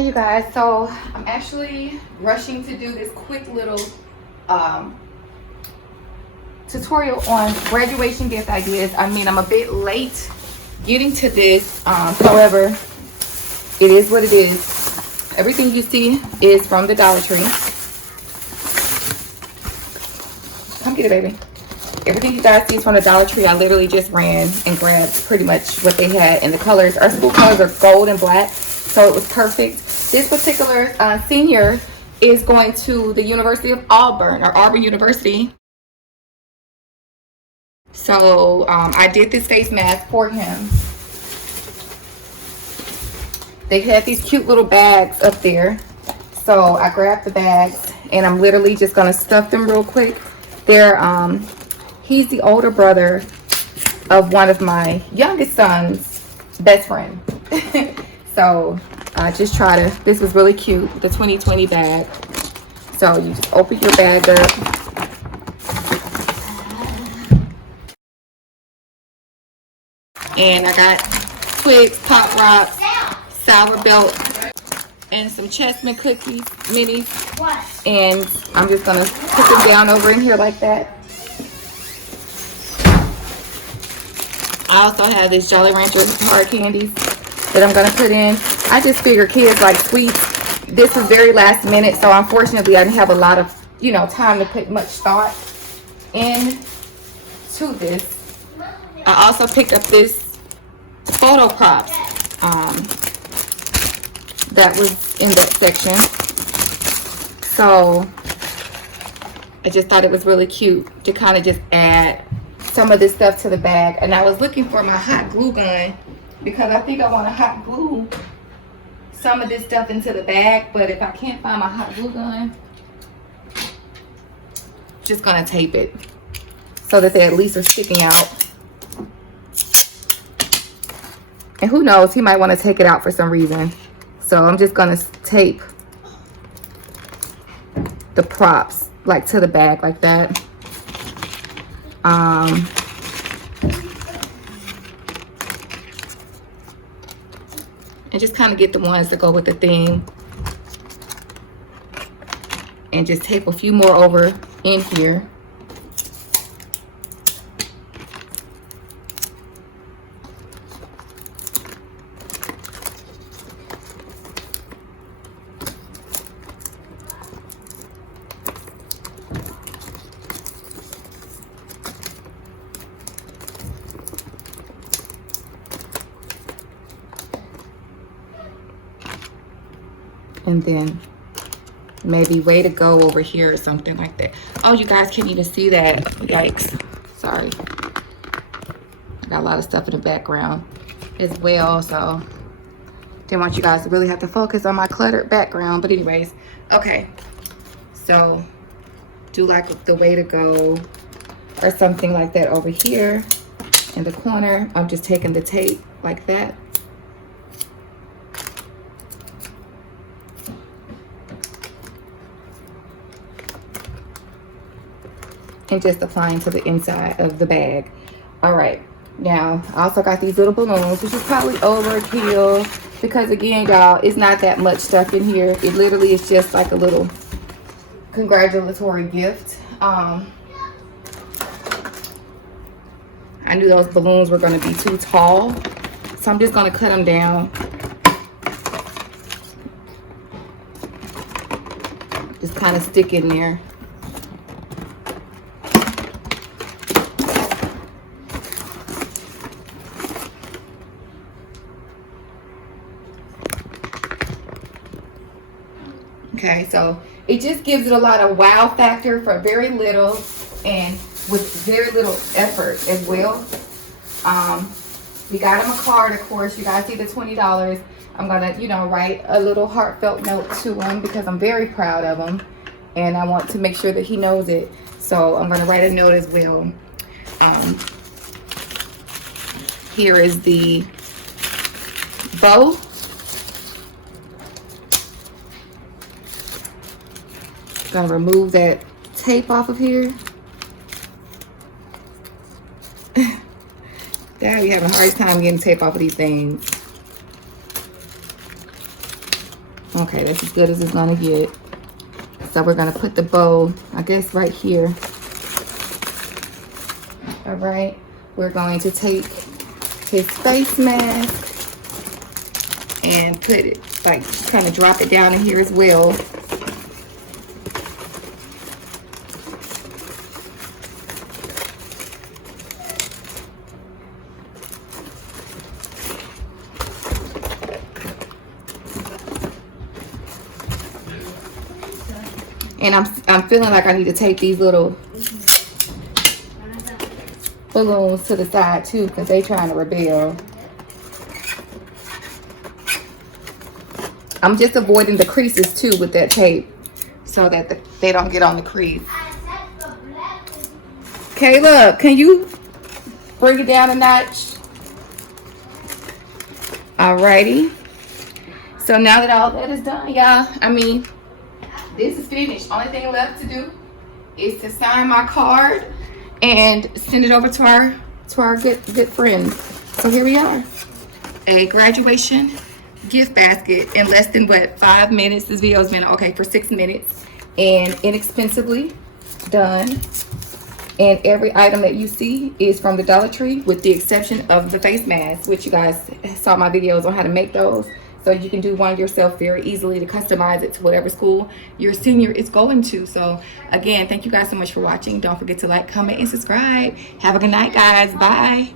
Hey you guys, so I'm actually rushing to do this quick little tutorial on graduation gift ideas. I mean, I'm a bit late getting to this, however, it is what it is. Everything you see is from the Dollar Tree. Come get it, baby. Everything you guys see is from the Dollar Tree. I literally just ran and grabbed pretty much what they had, and the colors, our school colors are gold and black, so it was perfect. This particular senior is going to the University of Auburn, or Auburn University. So I did this face mask for him. They had these cute little bags up there. So I grabbed the bags and I'm literally just gonna stuff them real quick. He's the older brother of one of my youngest son's best friend. So I just try to, this was really cute, the 2020 bag. So you just open your bag up. And I got Twix, Pop Rocks, Sour Belt, and some Chessman cookies, minis. And I'm just gonna put them down over in here like that. I also have these Jolly Rancher hard candies that I'm gonna put in. I just figure kids like sweets. This was very last minute, so unfortunately I didn't have a lot of, time to put much thought into this. I also picked up this photo prop that was in that section. So I just thought it was really cute to kind of just add some of this stuff to the bag. And I was looking for my hot glue gun because I think I want to hot glue some of this stuff into the bag. But if I can't find my hot glue gun, just gonna tape it so that they at least are sticking out. And who knows, he might want to take it out for some reason. So I'm just gonna tape the props like to the bag like that. And just kind of get the ones that go with the theme. And just tape a few more over in here. And then maybe way to go over here or something like that. Oh, you guys can't even see that. Yikes. Sorry. I got a lot of stuff in the background as well, so didn't want you guys to really have to focus on my cluttered background. But anyways, okay. So do like the way to go or something like that over here in the corner. I'm just taking the tape like that. And just applying to the inside of the bag. All right, now I also got these little balloons, which is probably overkill because again, y'all, it's not that much stuff in here. It literally is just like a little congratulatory gift. I knew those balloons were gonna be too tall, so I'm just gonna cut them down. Just kind of stick in there. Okay, so it just gives it a lot of wow factor for very little and with very little effort as well. We got him a card, of course. You guys see the $20. I'm gonna, write a little heartfelt note to him because I'm very proud of him and I want to make sure that he knows it. So I'm gonna write a note as well. Here is the bow. Gonna remove that tape off of here. Dad, we having a hard time getting tape off of these things. Okay, that's as good as it's gonna get. So we're gonna put the bow, I guess, right here. All right, we're going to take his face mask and put it, like, kind of drop it down in here as well. And I'm feeling like I need to take these little balloons to the side too, because they trying to rebel. I'm just avoiding the creases too with that tape so that they don't get on the crease. Caleb, can you bring it down a notch? Alrighty. So now that all that is done, y'all, I mean, this is finished. Only thing left to do is to sign my card and send it over to our good friends. So here we are, a graduation gift basket in less than what, 5 minutes. This video has been okay for 6 minutes and inexpensively done. And every item that you see is from the Dollar Tree, with the exception of the face mask, which you guys saw my videos on how to make those. So you can do one yourself very easily to customize it to whatever school your senior is going to. So again, thank you guys so much for watching. Don't forget to like, comment, and subscribe. Have a good night, guys. Bye.